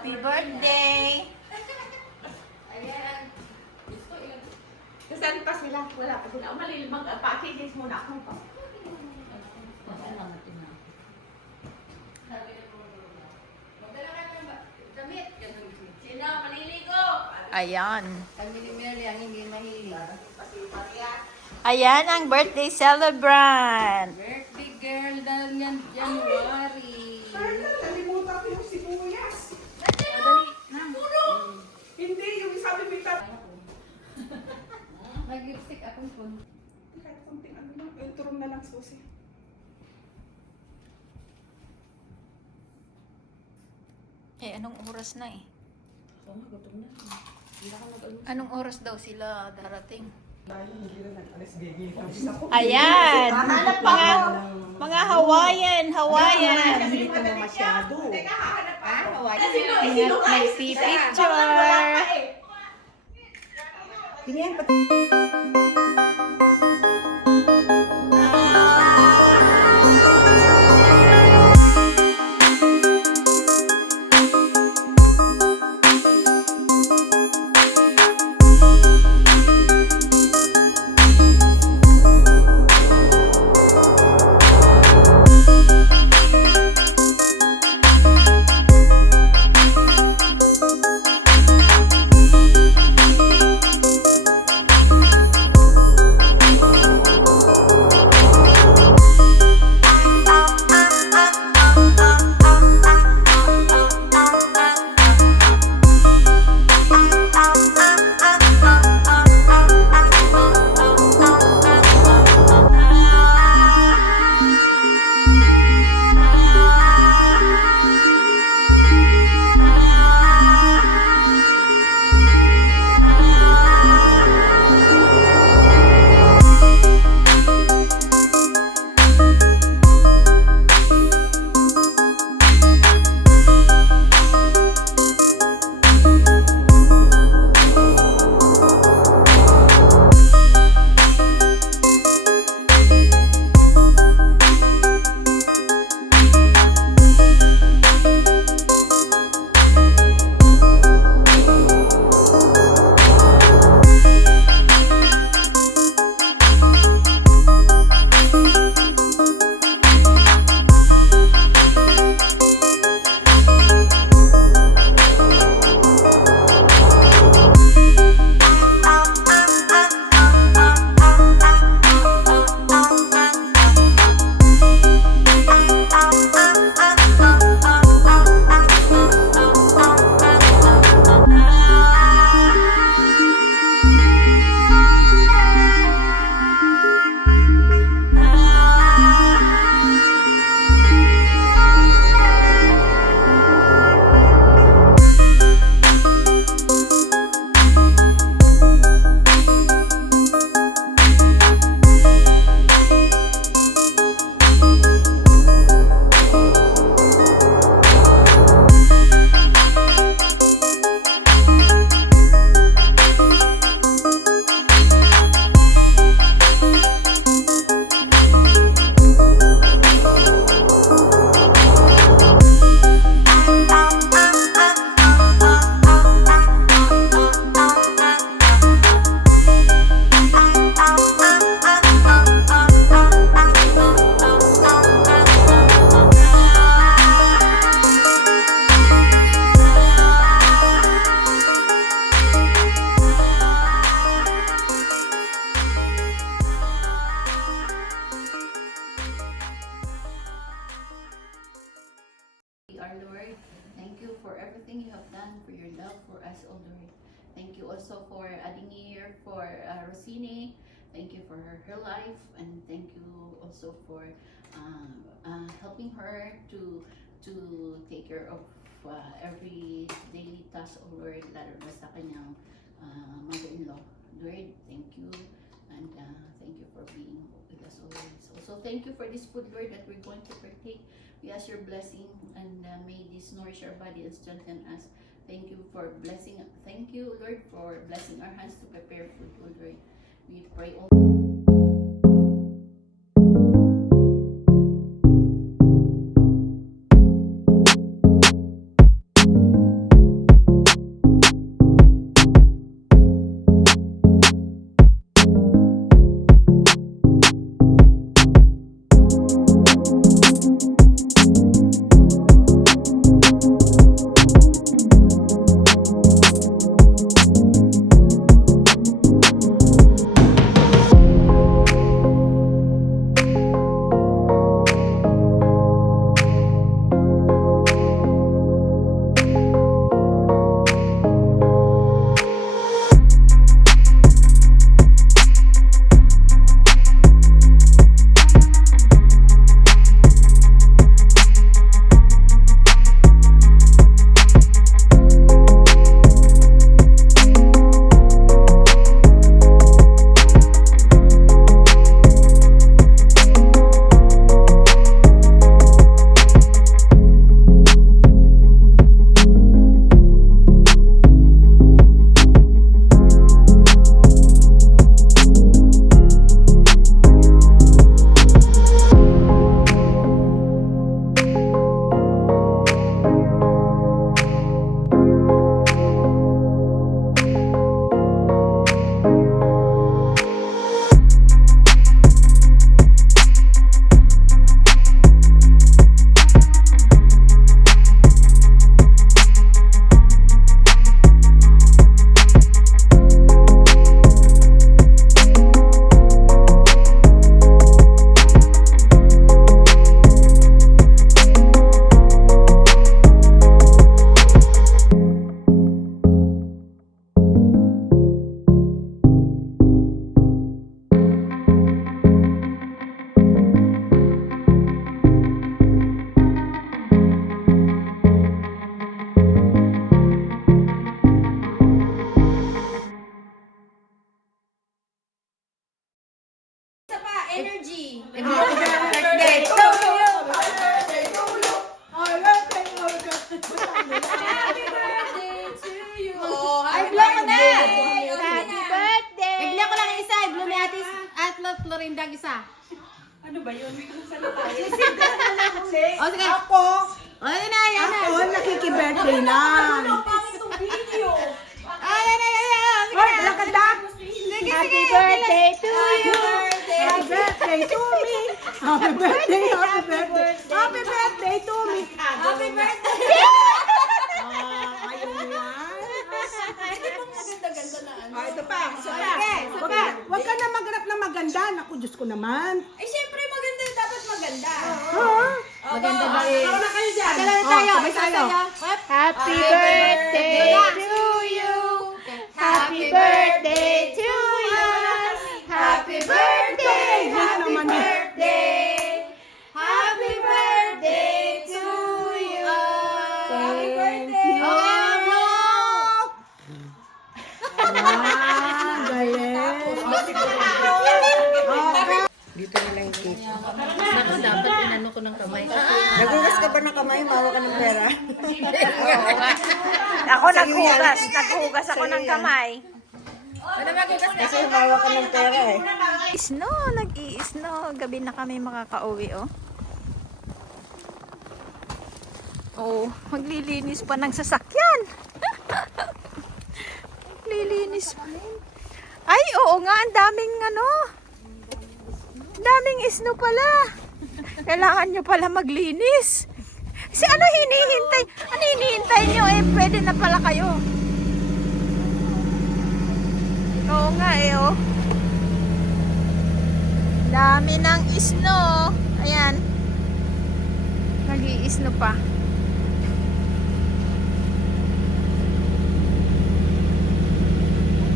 Happy birthday! Ayan. Gusto yun. Saan pa sila? Wala pa sila. Mag-packages muna ako pa. Sino maliligo? Ayan. Kami ni Mary ang hindi mahilig. Ayan ang birthday celebrant. Birthday girl dahil yan January. Nalimutan ko yung sibuyas. Dali na. Hindi, yung sabi mo yung Nag-lipstick akong phone. kahit konting ano lang, yung turong na lang susi. Eh, anong oras na eh? Ako nga, gutom na. Hindi ako mag-almusal. Anong oras daw sila darating? Dahil hindi na nag-alis, gigil ako. Ayan! Mga Hawaiian! Dito mo masyado. Ah, Hawaii. Ingat mag-picture! Ganyan pa. Our Lord, thank you for everything you have done, for your love for us, O Lord. Thank you also for adding here for Rosine. Thank you for her life, and thank you also for helping her to take care of every daily task, O Lord, lalo na sa kanyang mother-in-law. Lord, thank you, and thank you for being with us always. Also, thank you for this food, Lord, that we're going to partake. We ask your blessing, and may this nourish our body and strengthen us. Thank you for blessing. Thank you, Lord, for blessing our hands to prepare food, Lord. We pray all. ba yun? Salita. O, sige. Ako, O, yan na, yan na. ako, nakiki-birthday na. Ay, yan na, yan na. Sige Hoy, na. lakad na. Happy birthday to you! Happy birthday to me. Happy birthday, happy birthday. Happy birthday to me. Happy birthday! Ayaw mo yan. Ganda-ganda na ano. Ito pa. Wag ka na maghanap na maganda. Naku, Diyos ko naman. Eh, syempre maganda dapat maganda. Maganda ba eh? Tara na kayo dyan. Tayo, sabay tayo. Happy birthday to you! Happy birthday to you! Happy birthday! Happy birthday! Happy birthday to you! Happy birthday. Dito na lang yung cake. Naku, dapat inano ko ng kamay. Nagugas ka ba ng kamay? Mawa ka ng pera? Ako naghugas ako ng kamay. Kasi mawa ka ng pera eh. Snow, nag-i-snow. Gabi na kami makakauwi, oh. Oh, maglilinis pa ng sasakyan. Maglilinis pa. Ay, oo nga, ang daming daming snow pala. Kailangan nyo pala maglinis. Kasi ano hinihintay? Ano hinihintay nyo? Eh, pwede na pala kayo. Oo nga eh, oh. Dami ng snow. Ayan. Nag-i-snow pa.